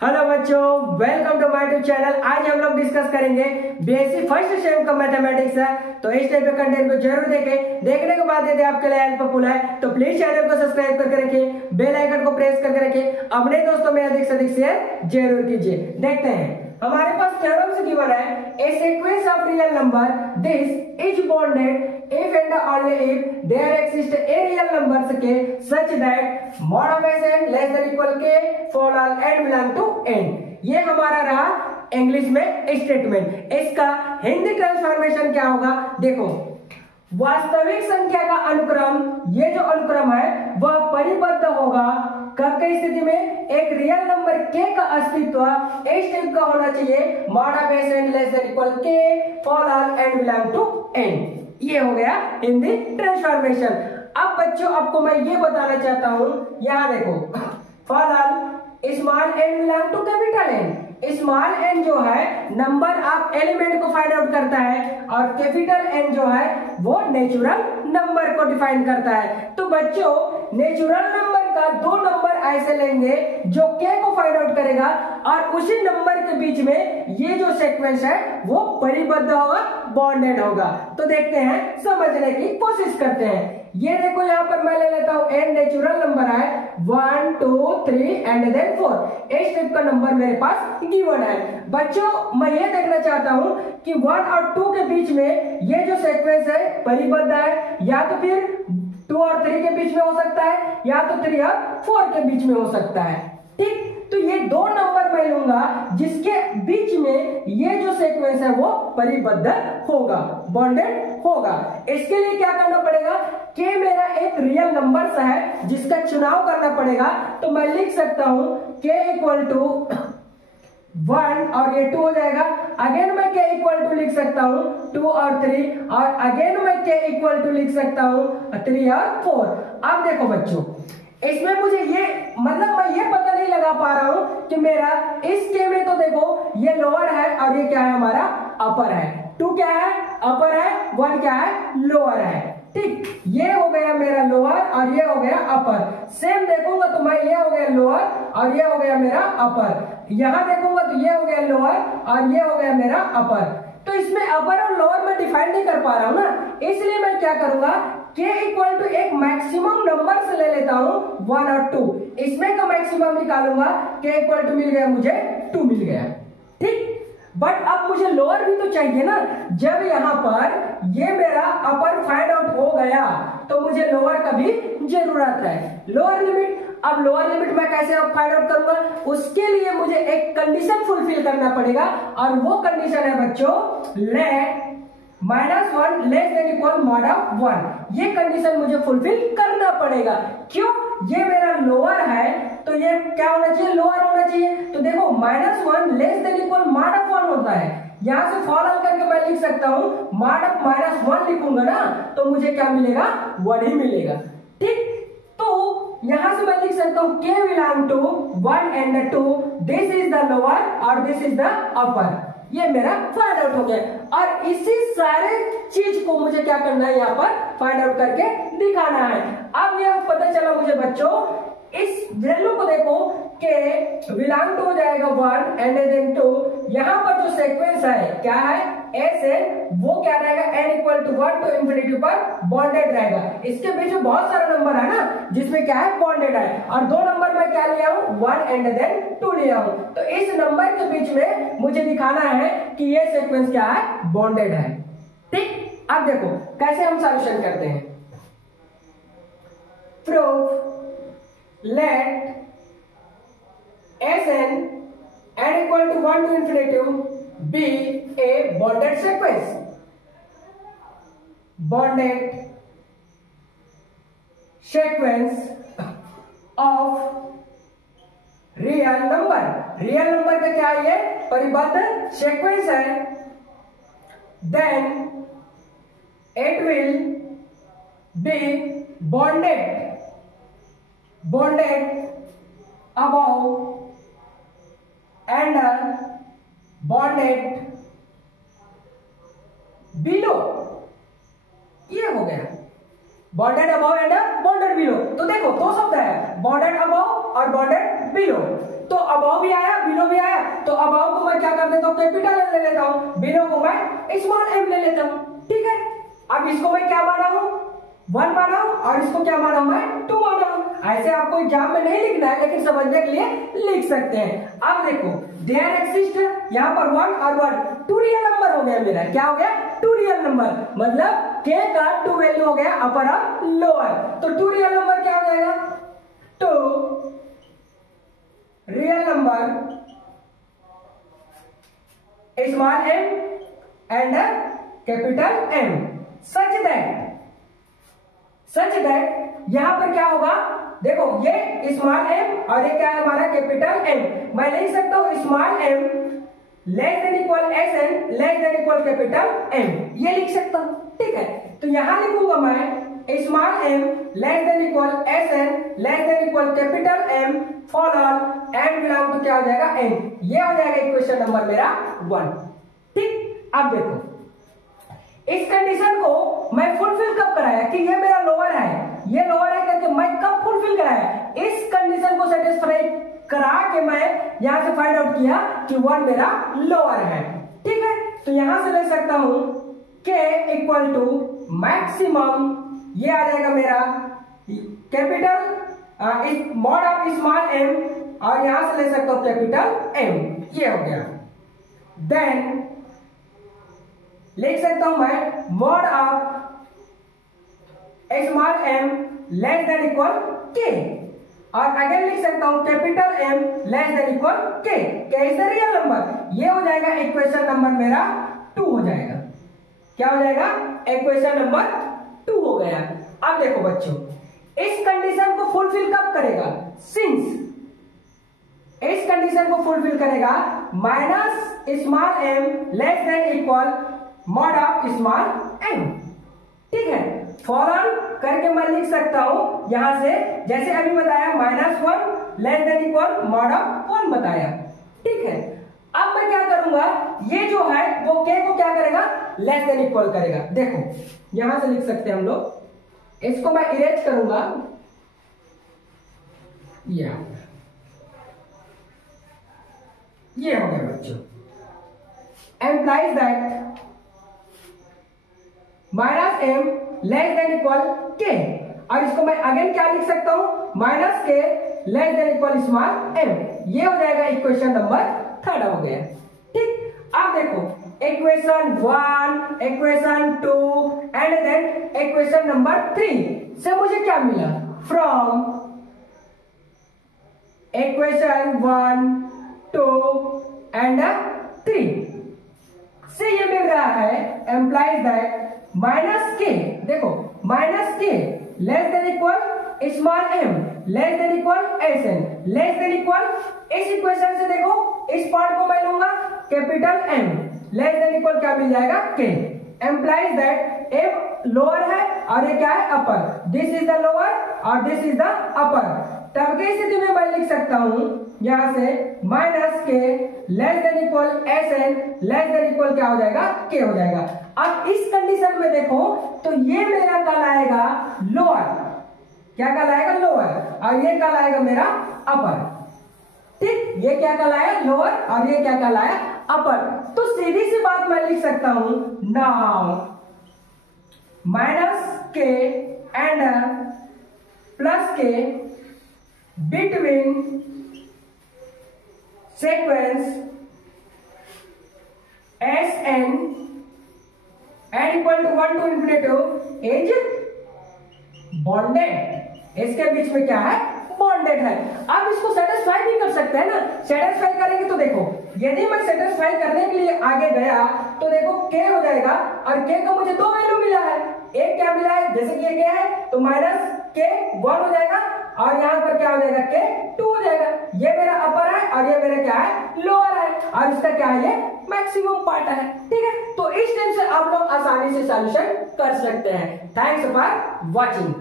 Hello बच्चों, welcome to my YouTube channel. आज हम लोग डिस्कस करेंगे बीएससी फर्स्ट सेम का मैथमेटिक्स है। तो इस टाइप के कंटेंट को जरूर देखें। देखने के बाद यदि आपके लिए हेल्पफुल है तो प्लीज चैनल को सब्सक्राइब करके रखें, बेल आइकन को प्रेस करके रखें, अपने दोस्तों में अधिक से अधिक शेयर जरूर कीजिए। देखते हैं, हमारे पास थ्योरम्स गिवन है। A sequence of real number this is bounded if and only if there exists a real numbers k such that mod of n less than equal k for all n belong to n। ये हमारा रहा English में statement. इसका Hindi transformation क्या होगा? देखो, वास्तविक संख्या का अनुक्रम, ये जो अनुक्रम है वह परिबद्ध होगा कब की स्थिति में? एक रियल नंबर k का अस्तित्व इस टाइप का होना चाहिए, mod of n less than equal k for all n belong to n। ये हो गया हिंदी ट्रांसफॉर्मेशन। अब बच्चों, आपको मैं ये बताना चाहता हूं, यहां देखो, for all small n belong to capital n. Small n जो है नंबर ऑफ एलिमेंट को फाइंड आउट करता है और कैपिटल एन जो है वो नेचुरल नंबर को डिफाइन करता है। तो बच्चों, नेचुरल नंबर का दो नंबर ऐसे लेंगे जो k को फाइंड आउट करेगा और उसी नंबर के बीच में ये जो सीक्वेंस है वो परिबद्ध होगा, बॉन्डेड होगा। तो देखते हैं, समझने की कोशिश करते हैं। ये देखो, यहाँ पर मैं ले लेता हूं n नेचुरल नंबर है 1 2 3 एंड देन 4। इस टाइप का नंबर मेरे पास गिवन है। बच्चों, मैं ये देखना चाहता हूं कि 1 और 2 के बीच में ये जो सीक्वेंस है परिबद्ध है, या तो फिर 2 और 3 के बीच में हो सकता है, या तो 3 और 4 के बीच में हो सकता है। ठीक, तो ये दो नंबर मैं लूंगा जिसके बीच में ये जो सीक्वेंस है वो परिबद्ध होगा, बॉन्डेड होगा। इसके लिए क्या करना पड़ेगा कि मेरा एक रियल नंबर है जिसका चुनाव करना पड़ेगा। तो मैं लिख सकता हूं k इक्वल टू 1 और ये 2 हो जाएगा। अगेन मैं k इक्वल टू लिख सकता हूं 2 और 3, और अगेन मैं k इक्वल टू लिख सकता हूं 3 और 4। अब देखो बच्चों, इसमें मुझे ये मतलब मैं ये पता नहीं लगा पा रहा हूं कि मेरा इस के में तो देखो ये लोअर है और ये क्या है, हमारा अपर है। 2 क्या है, अपर है, 1 क्या है, लोअर है। ठीक, ये हो गया मेरा लोअर और ये हो गया अपर। सेम देखूंगा तो मैं ये हो गया लोअर और ये हो गया मेरा अपर। यहां देखूंगा तो ये हो गया लोअर और ये हो गया मेरा अपर। तो इसमें अपर और लोअर में डिफाइन नहीं कर पा रहा हूं ना, इसलिए मैं क्या करूंगा, k इक्वल टू एक मैक्सिमम नंबर से ले लेता हूं 1 और 2। इसमें का मैक्सिमम निकालूंगा, k इक्वल टू मिल गया मुझे 2 मिल गया। ठीक, बट अब मुझे लोअर भी तो चाहिए ना। जब यहाँ पर ये मेरा अपर फाइंड आउट हो गया तो मुझे लोअर का भी जरूरत है, लोअर लिमिट। अब लोअर लिमिट मैं कैसे फाइंड आउट करूंगा? उसके लिए मुझे एक कंडीशन फुलफिल करना पड़ेगा और वो कंडीशन है बच्चों, let -1 less than equal mod of 1। ये कंडीशन मुझे फुलफिल करना पड़ेगा। क्यों? ये मेरा लोअर है तो ये क्या होना चाहिए, लोअर होना चाहिए। तो देखो, -1 less than equal mod of 1 होता है। यहां से फॉलो करके मैं लिख सकता हूं mod ऑफ -1 लिखूंगा ना तो मुझे क्या मिलेगा, 1 ही मिलेगा। ठीक, तो यहां से मैं लिख सकता हूं k belong to 1 and 2, this is the lower और दिस इज द अपर। ये मेरा फाइंड आउट हो गया और इसी सारे चीज को मुझे क्या करना है, यहाँ पर फाइंड आउट करके दिखाना है। अब यह पता चला मुझे बच्चों, इस वैल्यू को देखो के बिलोंग टू हो जाएगा 1 एंड देन 2। यहाँ पर जो सीक्वेंस है क्या है, एस है, वो क्या रहेगा, n equal to 1 to infinity पर बॉन्डेड रहेगा। इसके बीच में बहुत सारा नंबर है ना जिसमें क्या है, बॉन्डेड है। और दो नंबर में क्या लिया हूं, 1 एंड देन 2 लिया हूं। तो इस नंबर के बीच में मुझे दिखाना है कि ये सीक्वेंस क्या है, बॉन्डेड है। ठीक, अब देखो कैसे हम सॉल्यूशन करते हैं। Proof let Sn n equal to 1 to infinity be a bonded sequence. Bonded sequence of real number. Real number का क्या है, ये परिबद्ध सीक्वेंस है। Then it will be bonded above and bonded below। ये हो गया bonded above and bonded below. तो देखो दो शब्द है, बॉन्डेड अबव और बॉन्डेड बिलो। तो अबव भी आया, बिलो तो अबाउ को मैं क्या कर देता हूँ, कैपिटल एम ले लेता हूँ, बिलो को मैं स्मॉल एम ले लेता हूँ। ठीक है, अब इसको मैं क्या माना हूँ, 1 माना हूँ, और इसको क्या माना हूँ, मैं 2 माना हूँ। ऐसे आपको एग्जाम में नहीं लिखना है, लेकिन समझने के लिए लिख सकते हैं। अब देखो देयर एक्सिस्ट, यहाँ पर 1 और 1 2 रियल नंबर हो गया मेरा। क्या हो गया, 2 रियल नंबर, मतलब k का 2 वैल्यू हो गया अपर और लोअर। तो 2 रियल नंबर क्या हो जाएगा, 2 real number small m and capital M, such that यहां पर क्या होगा, देखो ये स्मॉल m और ये क्या है हमारा कैपिटल M। मैं लिख सकता हूं small m less than equal SN less than equal capital M, ये लिख सकता हूं। ठीक है, तो यहां लिखूंगा मैं small m less than equal SN less than equal capital M for all m belong to क्या हो जाएगा n, ये हो जाएगा इक्वेशन नंबर मेरा 1। ठीक, अब देखो इस कंडीशन को मैं फुलफिल कब कराया कि ये मेरा लोअर है, ये लोअर है करके मैं कब फुलफिल कराया, इस कंडीशन को सेटिस्फाई करा के मैं यहां से फाइंड आउट किया कि 1 मेरा लोअर है। ठीक है, तो यहां से ले सकता हूं k इक्वल टू मैक्सिमम, ये आ जाएगा मेरा capital mod of small m, और यहां से ले सकता हूं कैपिटल M, ये हो गया। देन लिख सकता हूं मैं mod of small m less than equal k, और अगेन लिख सकता हूं capital M less than equal k is the real number, ये हो जाएगा इक्वेशन नंबर मेरा 2 हो जाएगा। क्या हो जाएगा, इक्वेशन नंबर 2 हो गया। अब देखो बच्चों इस कंडीशन को फुलफिल कब करेगा, सिंस इस कंडीशन को फुलफिल करेगा minus small m less than equal mod of small m। ठीक है, फॉरन करके मैं लिख सकता हूं यहां से, जैसे अभी बताया -1 less than equal mod of 1 बताया। ठीक है, अब मैं क्या करूंगा, ये जो है वो k को क्या करेगा, लेस देन इक्वल करेगा। देखो यहां से लिख सकते हैं हम लोग, इसको मैं इरेज करूंगा, ये हो गया बच्चों, implies that minus m less than equal k, और इसको मैं अगेन क्या लिख सकता हूं, minus k less than equal small m, ये हो जाएगा इक्वेशन नंबर 3 हो गया। ठीक, अब देखो equation 1, equation 2 and then equation number 3 से मुझे क्या मिला, फ्रॉम इक्वेशन 1, 2 एंड 3 से ये मिल रहा है एम्प्लाइज दैट माइनस के, देखो minus k less than equal small m less than equal SN less than equal, इस इक्वेशन से देखो इस पार्ट को मैं लूंगा capital M less than equal क्या मिल जाएगा k, implies that m lower है और ये क्या है upper, this is the lower और दिस इज द अपर। तब के स्थिति में मैं लिख सकता हूं यहां से minus k less than equal SN less than equal क्या हो जाएगा, k हो जाएगा। अब इस कंडीशन में देखो तो ये मेरा कहलाएगा लोअर, क्या कहलाएगा लोअर, और ये कहलाएगा मेरा अपर। ठीक, ये क्या कहलाया लोअर और ये क्या कहलाया अपर। तो सीधी सी बात मैं लिख सकता हूं, नाउ माइनस के एंड प्लस के between sequence SN and equal to 1 to infinitive is bonded। इसके बीच में क्या है, बॉन्डेड है। अब इसको सेटिस्फाई भी कर सकते हैं ना, सेटिस्फाई करेंगे तो देखो यदि मैं सेटिस्फाई करने के लिए आगे गया तो देखो k हो जाएगा, और k का मुझे 2 वैल्यू मिला है, एक क्या मिला है, जैसे कि ये k है तो माइनस k 1 हो जाएगा, और यहाँ पर क्या हो जाएगा k 2 हो जाएगा। ये मेरा अपर है और ये मेरा क्या है लोअर है, और इसका क्या है ये मैक्सिमम पार्ट है। ठीक है, तो इस टाइप से आप लोग आसानी से सॉल्यूशन कर सकते हैं। Thanks for watching.